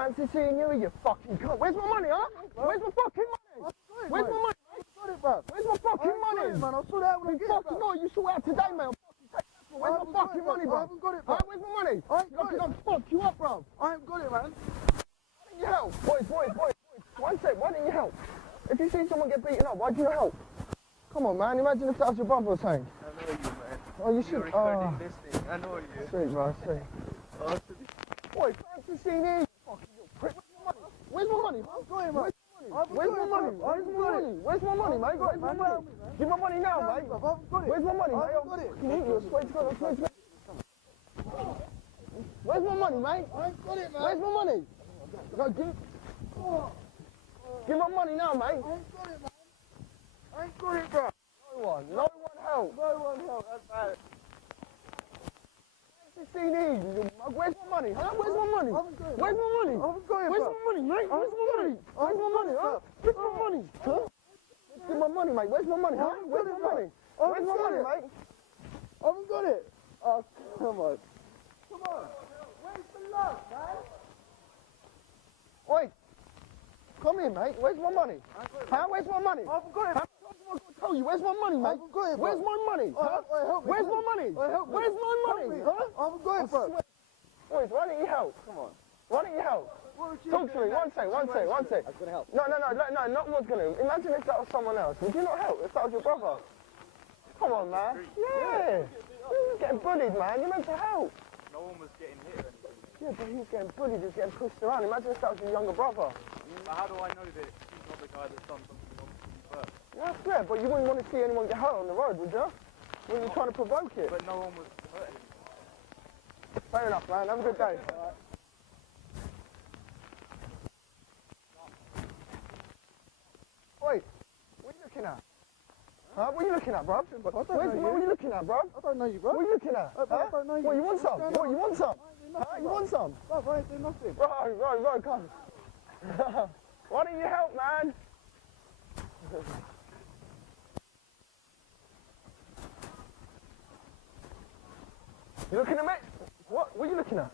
fancy seeing you, you fucking cunt. Where's my money, huh? Where's my fucking money? Where's my money? Got it, bro. Where's my fucking money? Man, I'll sort it out when I get it, Fucking no, you sort out today, mate. I'll fucking take it. Where's my fucking money, bro? I haven't got it, bro. Where's my money? I ain't got it. I'll fuck you up, bro. I ain't got it, man. Why didn't you help? Boys. One sec, why didn't you help? If you see someone get beaten up, why'd you help? Come on, man. Imagine if that was your brother or something. I know you, man. Oh, you should. You're recording this thing. I know you. Sweet, bro. Sweet. Oh, Boy, fancy seeing you. Fucking little prick. Where's my money? I've got it, man. Where's my money? Where's my money? Where's my money, mate? Where's my money? Give my money now, mate. I've got it. Where's my money, mate? I've got it. Can you swear to God, I swear to God. Where's my money, mate? I ain't got it, man. Where's my money? No, give my money now, mate. I ain't got it, man. I ain't got it, bro. No one help. No one help. That's bad. 16 easy. Where's my money? Huh? Where's my money? I haven't got it. Where's my money? I haven't got it, Where's bro. my money, mate? Where's my money? Where's my money, huh? Where's my money? Huh? Give my money, mate. Where's my money, huh? Where's my money? Where's my money, mate? I haven't got it. Oh, come on. Come on. Where's the love, man? Wait. Come here, mate. Where's my money? Huh? Where's my money? I haven't got it. Huh? I've got to tell you, where's my money, I mate? haven't got it, bro. Where's my money? Huh? Help me. Where's my money? Help me. Where's my money? Help me. Huh? I haven't got it, bro. Boys, why don't you help? Come on. Why don't you help? Talk to me. One sec. I'm gonna help. No, not one's gonna. Imagine if that was someone else. Would you not help if that was your brother? Come on, man. Yeah. You're getting bullied, man. You're meant to help. No one was getting hit or anything. Yeah, but he was getting bullied. He was getting pushed around. Imagine if that was your younger brother. But how do I know that he's not the guy that's done something wrong to me first? Yeah, that's fair, but you wouldn't want to see anyone get hurt on the road, would you? When you're trying to provoke it. But no one was hurting him. Fair enough, man. Have a good day. Wait, what are you looking at? Huh? What are you looking at, bruv? What are you looking at, bruv? I don't know you, bro. What are you looking at? I don't know you. What, you want some? What's What, going you on? want some? Nothing, Huh? You want some? Bro, I ain't doing nothing. Right, come. Why don't you help, man? You looking at me? What are you looking at?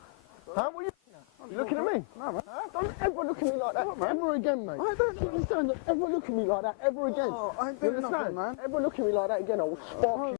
Huh? What are you looking at? You looking at me? No, man. Huh? Don't ever look at me like that. What, man? Ever again, mate. I don't You understand? Don't ever look at me like that ever again. Oh, I ain't You doing nothing, understand? man. Ever look at me like that again, I will spark you.